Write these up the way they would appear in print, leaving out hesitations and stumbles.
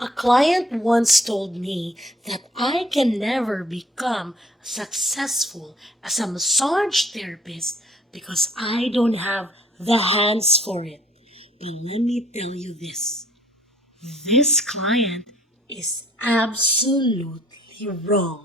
A client once told me that I can never become successful as a massage therapist because I don't have the hands for it. But let me tell you this client is absolutely wrong.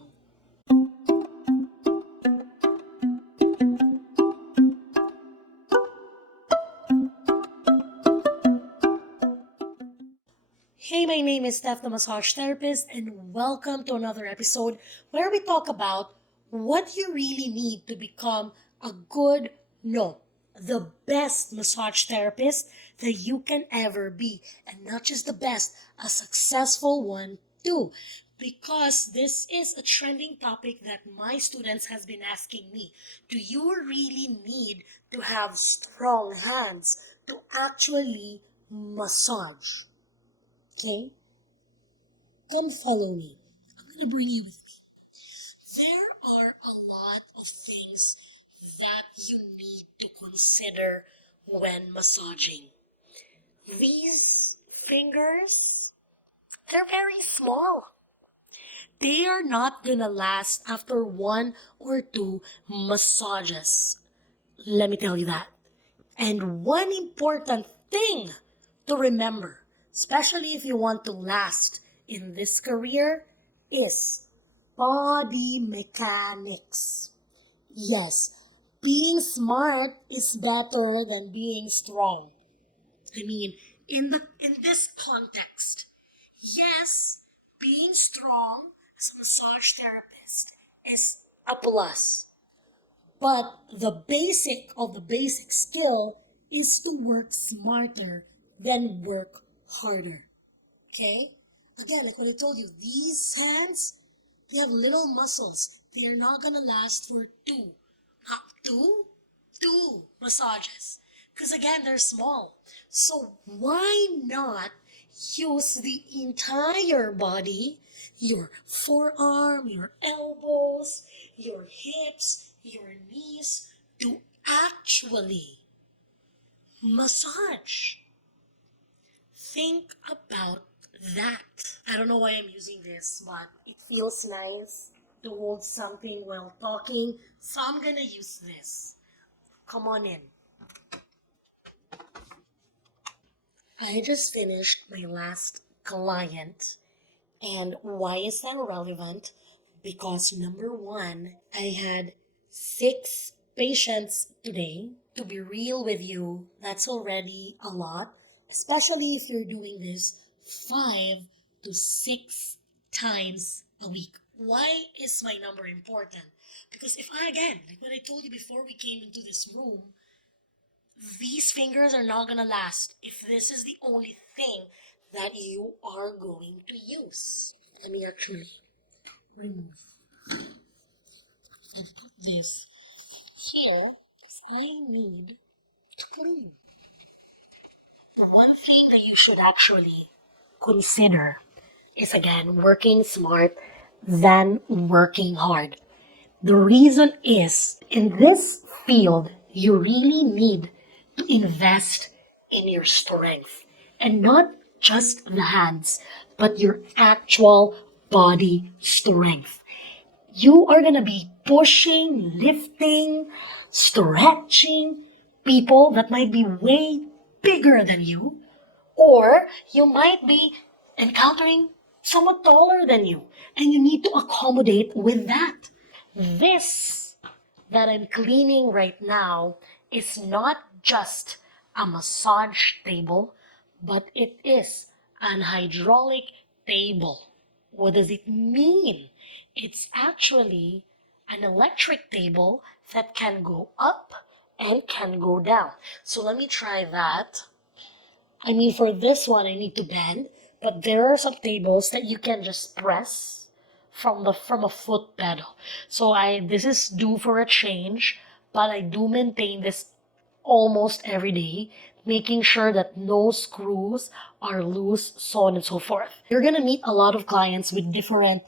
Hey, my name is Steph, the massage therapist, and welcome to another episode where we talk about what you really need to become a good, no, the best massage therapist that you can ever be. And not just the best, a successful one too. Because this is a trending topic that my students has been asking me. Do you really need to have strong hands to actually massage? Okay? Come follow me. I'm gonna bring you with me. There are a lot of things that you need to consider when massaging. These fingers, they're very small. They are not gonna last after one or two massages. Let me tell you that. And one important thing to remember, especially if you want to last in this career, is body mechanics. Yes, being smart is better than being strong. I mean, in this context, yes, being strong as a massage therapist is a plus. But the basic of the basic skill is to work smarter than work harder. Okay? Again, like what I told you, these hands, they have little muscles. They are not gonna last for two? Two massages. Because again, they're small. So why not use the entire body, your forearm, your elbows, your hips, your knees, to actually massage? Think about that. I don't know why I'm using this, but it feels nice to hold something while talking, so I'm gonna use this. Come on in. I just finished my last client. And why is that relevant? Because number one, I had 6 patients today. To be real with you, that's already a lot, especially if you're doing this 5 to 6 times a week. Why is my number important? Because if I, again, like what I told you before we came into this room, these fingers are not gonna last if this is the only thing that you are going to use. Let me actually remove and put this here because I need to clean. One thing that you should actually consider is again working smart than working hard. The reason is in this field, you really need to invest in your strength and not just the hands, but your actual body strength. You are going to be pushing, lifting, stretching people that might be way bigger than you, or you might be encountering someone taller than you, and you need to accommodate with that. This that I'm cleaning right now is not just a massage table, but it is an hydraulic table. What does it mean? It's actually an electric table that can go up and can go down. So let me try that. I mean, for this one, I need to bend, but there are some tables that you can just press from a foot pedal. So this is due for a change, but I do maintain this almost every day, making sure that no screws are loose, so on and so forth. You're gonna meet a lot of clients with different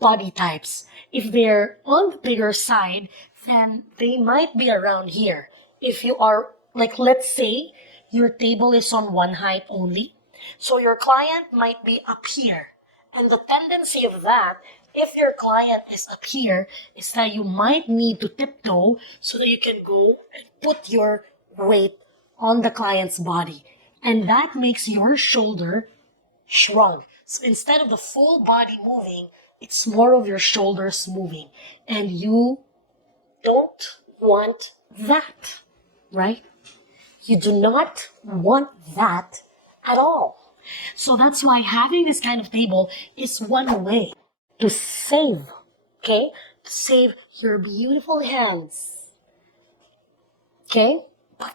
body types. If they're on the bigger side, then they might be around here. If you are, like, let's say your table is on one height only, So your client might be up here. And the tendency of that, if your client is up here, is that you might need to tiptoe so that you can go and put your weight on the client's body. And that makes your shoulder shrug. So instead of the full body moving, it's more of your shoulders moving. And you don't want that, right? You do not want that at all. So that's why having this kind of table is one way to save, okay? To save your beautiful hands, okay? But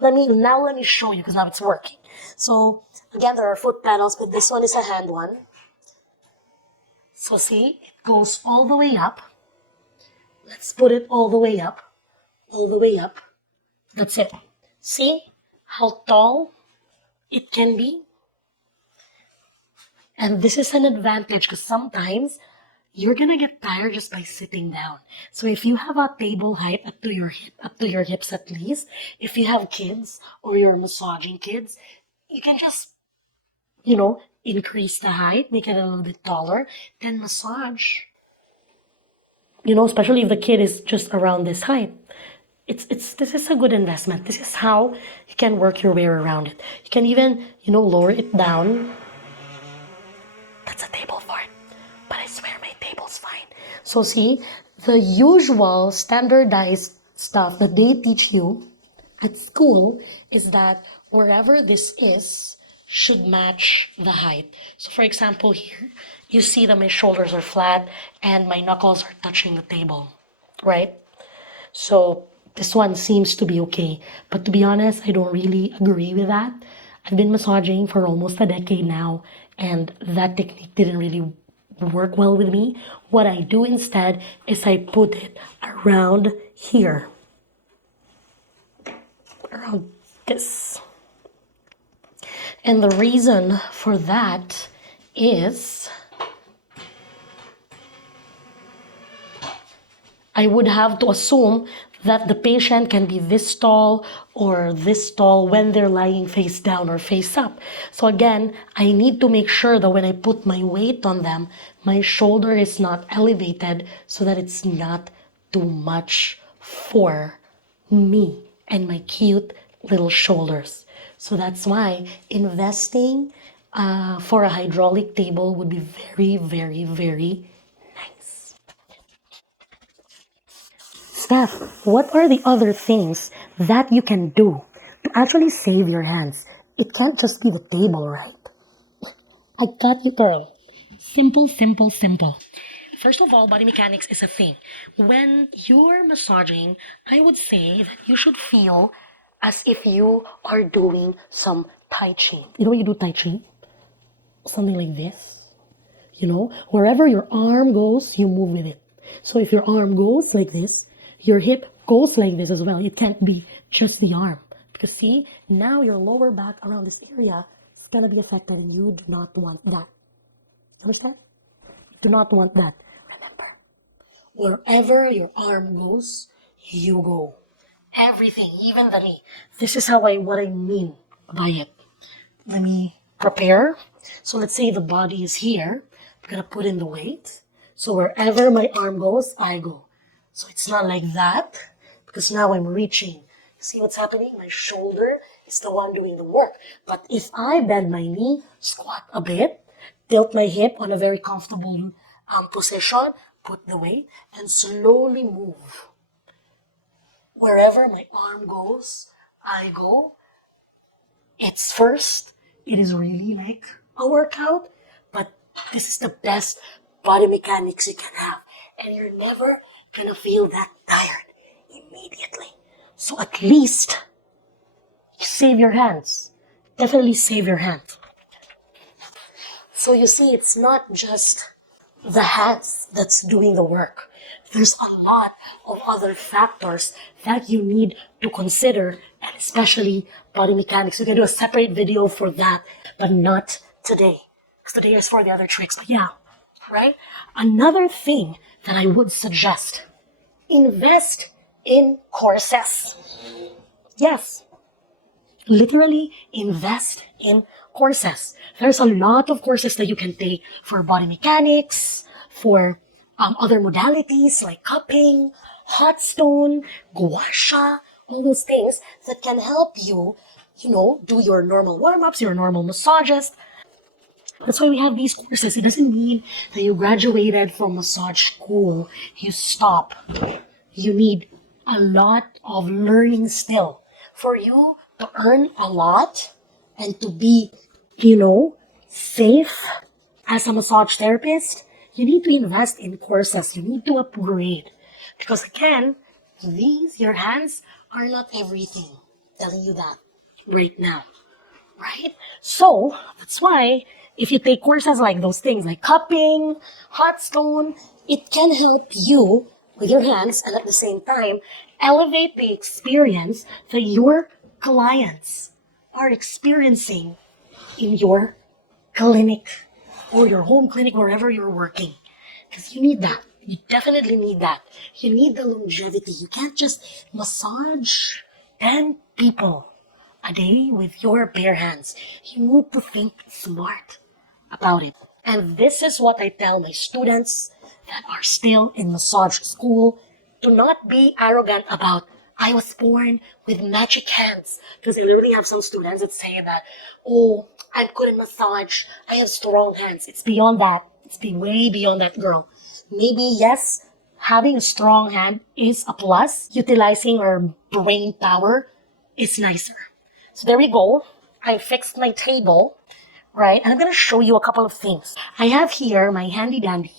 let me show you because now it's working. So again, there are foot pedals, but this one is a hand one. So see, it goes all the way up. Let's put it all the way up, all the way up. That's it. See how tall it can be? And this is an advantage because sometimes you're gonna get tired just by sitting down. So if you have a table height up to your hips at least, if you have kids or you're massaging kids, you can just, increase the height, make it a little bit taller, then massage. Especially if the kid is just around this height. This is a good investment. This is how you can work your way around it. You can even, lower it down. That's a table for it. But I swear my table's fine. So see, the usual standardized stuff that they teach you at school is that wherever this is should match the height. So for example, here, you see that my shoulders are flat and my knuckles are touching the table, right? So this one seems to be okay. But to be honest, I don't really agree with that. I've been massaging for almost a decade now, and that technique didn't really work well with me. What I do instead is I put it around here, around this. And the reason for that is I would have to assume that the patient can be this tall or this tall when they're lying face down or face up. So again, I need to make sure that when I put my weight on them, my shoulder is not elevated so that it's not too much for me and my cute little shoulders. So that's why investing for a hydraulic table would be very, very, very nice. Steph, what are the other things that you can do to actually save your hands? It can't just be the table, right? I got you, girl. Simple, simple, simple. First of all, body mechanics is a thing. When you're massaging, I would say that you should feel as if you are doing some Tai Chi. You know when you do Tai Chi? Something like this. Wherever your arm goes, you move with it. So if your arm goes like this, your hip goes like this as well. It can't be just the arm. Because see, now your lower back around this area is going to be affected and you do not want that. Understand? Do not want that. Remember, wherever your arm goes, you go. Everything, even the knee. This is what I mean by it. Let me prepare. So let's say the body is here. I'm gonna put in the weight. So wherever my arm goes, I go. So it's not like that, because now I'm reaching. See what's happening? My shoulder is the one doing the work. But if I bend my knee, squat a bit, tilt my hip on a very comfortable position, put the weight, and slowly move. Wherever my arm goes, I go. It is really like a workout, but this is the best body mechanics you can have. And you're never gonna feel that tired immediately. So at least you save your hands. Definitely save your hands. So you see, it's not just the hands that's doing the work. There's a lot of other factors that you need to consider, and especially body mechanics. We can do a separate video for that, but not today. Because today is for the other tricks. But yeah, right? Another thing that I would suggest, invest in courses. Yes, literally invest in courses. There's a lot of courses that you can take for body mechanics, for other modalities like cupping, hot stone, gua sha, all those things that can help you, do your normal warm-ups, your normal massages. That's why we have these courses. It doesn't mean that you graduated from massage school, you stop. You need a lot of learning still for you to earn a lot and to be, safe as a massage therapist. You need to invest in courses. You need to upgrade. Because again, your hands are not everything. Telling you that right now. Right? So, that's why if you take courses like those things, like cupping, hot stone, it can help you with your hands and at the same time elevate the experience that your clients are experiencing in your clinic or your home clinic, wherever you're working. Because you need that. You definitely need that. You need the longevity. You can't just massage 10 people a day with your bare hands. You need to think smart about it. And this is what I tell my students that are still in massage school. Do not be arrogant about, I was born with magic hands. Because I literally have some students that say that, oh, I'm good in massage. I have strong hands. It's beyond that. It's way beyond that, girl. Maybe, yes, having a strong hand is a plus. Utilizing our brain power is nicer. So there we go. I fixed my table, right? And I'm going to show you a couple of things. I have here my handy dandy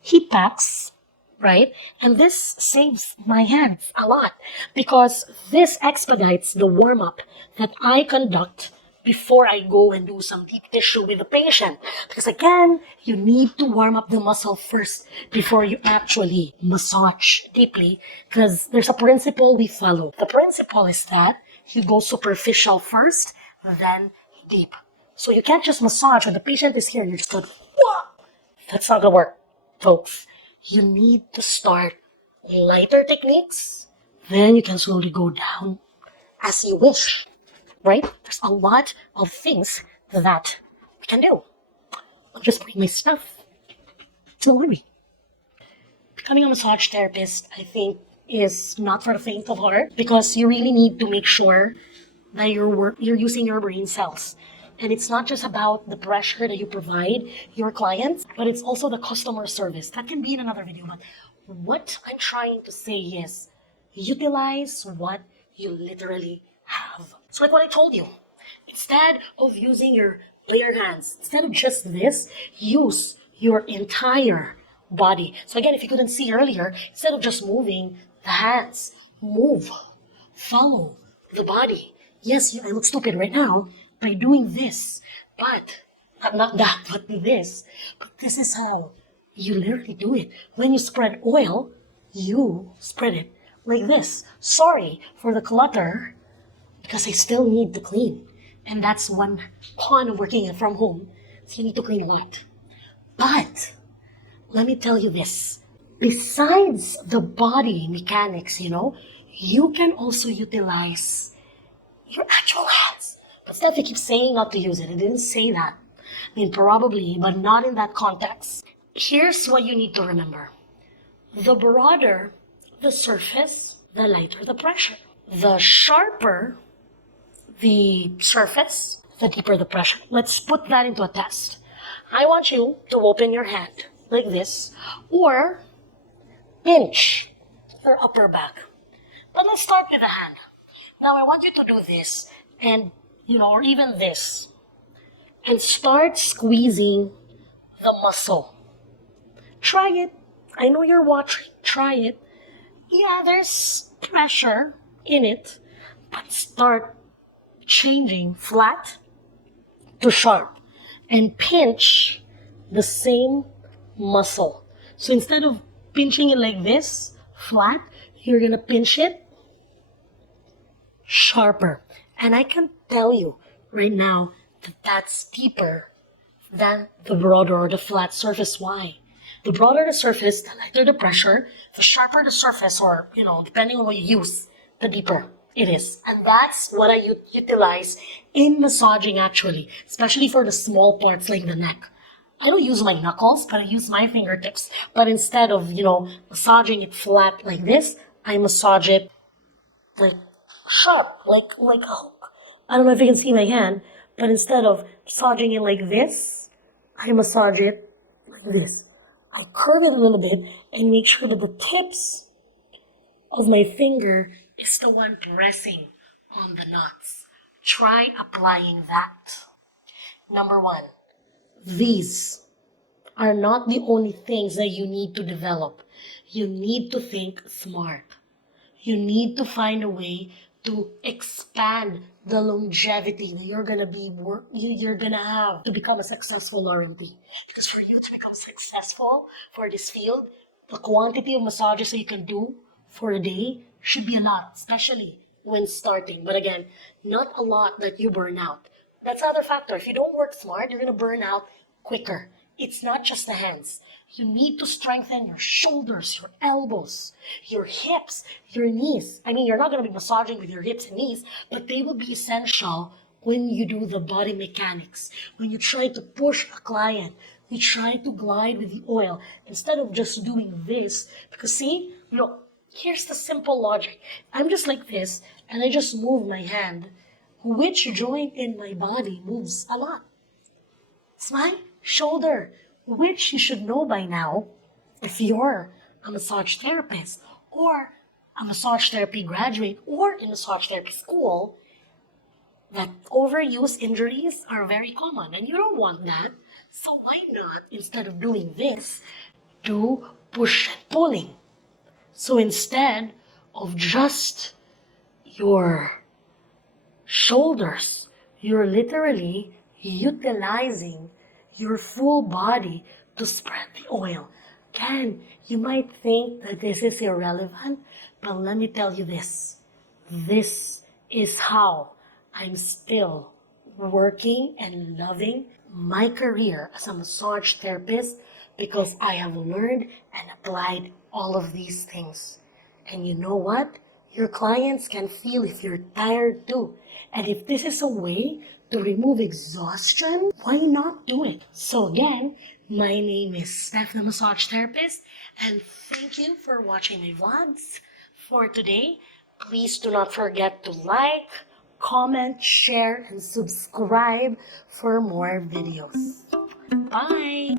heat packs, right? And this saves my hands a lot because this expedites the warm-up that I conduct before I go and do some deep tissue with the patient. Because again, you need to warm up the muscle first before you actually massage deeply, because there's a principle we follow. The principle is that you go superficial first, then deep. So you can't just massage when the patient is here and you're just going, whoa! That's not gonna work, folks. You need to start lighter techniques, then you can slowly go down as you wish. Right? There's a lot of things that we can do. I'll just bring my stuff. Don't worry. Becoming a massage therapist, I think, is not for the faint of heart because you really need to make sure that you're using your brain cells. And it's not just about the pressure that you provide your clients, but it's also the customer service. That can be in another video, but what I'm trying to say is utilize what you literally have. So like what I told you, instead of using your bare hands, instead of just this, use your entire body. So again, if you couldn't see earlier, instead of just moving the hands, move, follow the body. Yes, I look stupid right now by doing this, but not that, but this. But this is how you literally do it. When you spread oil, you spread it like this. Sorry for the clutter, because I still need to clean. And that's one con of working from home. So you need to clean a lot. But let me tell you this. Besides the body mechanics, you can also utilize your actual hands. But Steph, you keep saying not to use it. I didn't say that. I mean, probably, but not in that context. Here's what you need to remember. The broader the surface, the lighter the pressure. The sharper the surface, the deeper the pressure. Let's put that into a test. I want you to open your hand like this or pinch your upper back. But let's start with the hand. Now I want you to do this and, or even this. And start squeezing the muscle. Try it. I know you're watching. Try it. Yeah, there's pressure in it, but start changing flat to sharp and pinch the same muscle. So instead of pinching it like this, flat, you're gonna pinch it sharper. And I can tell you right now that that's deeper than the broader or the flat surface. Why? The broader the surface, the lighter the pressure, the sharper the surface, or, depending on what you use, the deeper. It is. And that's what I utilize in massaging actually, especially for the small parts like the neck. I don't use my knuckles, but I use my fingertips. But instead of, massaging it flat like this, I massage it like sharp, like a hook. I don't know if you can see my hand, but instead of massaging it like this, I massage it like this. I curve it a little bit and make sure that the tips of my finger is the one pressing on the nuts. Try applying that. Number one, these are not the only things that you need to develop. You need to think smart. You need to find a way to expand the longevity that you're gonna have to become a successful RMT. Because for you to become successful for this field, the quantity of massages that you can do for a day should be a lot, especially when starting. But again, not a lot that you burn out. That's another factor. If you don't work smart, you're gonna burn out quicker. It's not just the hands. You need to strengthen your shoulders, your elbows, your hips, your knees. I mean, you're not going to be massaging with your hips and knees, but they will be essential when you do the body mechanics. When you try to push a client, you try to glide with the oil instead of just doing this. Because see, look, here's the simple logic. I'm just like this, and I just move my hand. Which joint in my body moves a lot? It's my shoulder, which you should know by now if you're a massage therapist or a massage therapy graduate or in massage therapy school, that overuse injuries are very common and you don't want that. So why not, instead of doing this, do push and pulling? So instead of just your shoulders, you're literally utilizing your full body to spread the oil. Again, you might think that this is irrelevant, but let me tell you this. This is how I'm still working and loving my career as a massage therapist, because I have learned and applied all of these things. And you know what? Your clients can feel if you're tired too. And if this is a way to remove exhaustion, why not do it? So again, my name is Steph, the massage therapist, and thank you for watching my vlogs for today. Please do not forget to like, comment, share, and subscribe for more videos. Bye!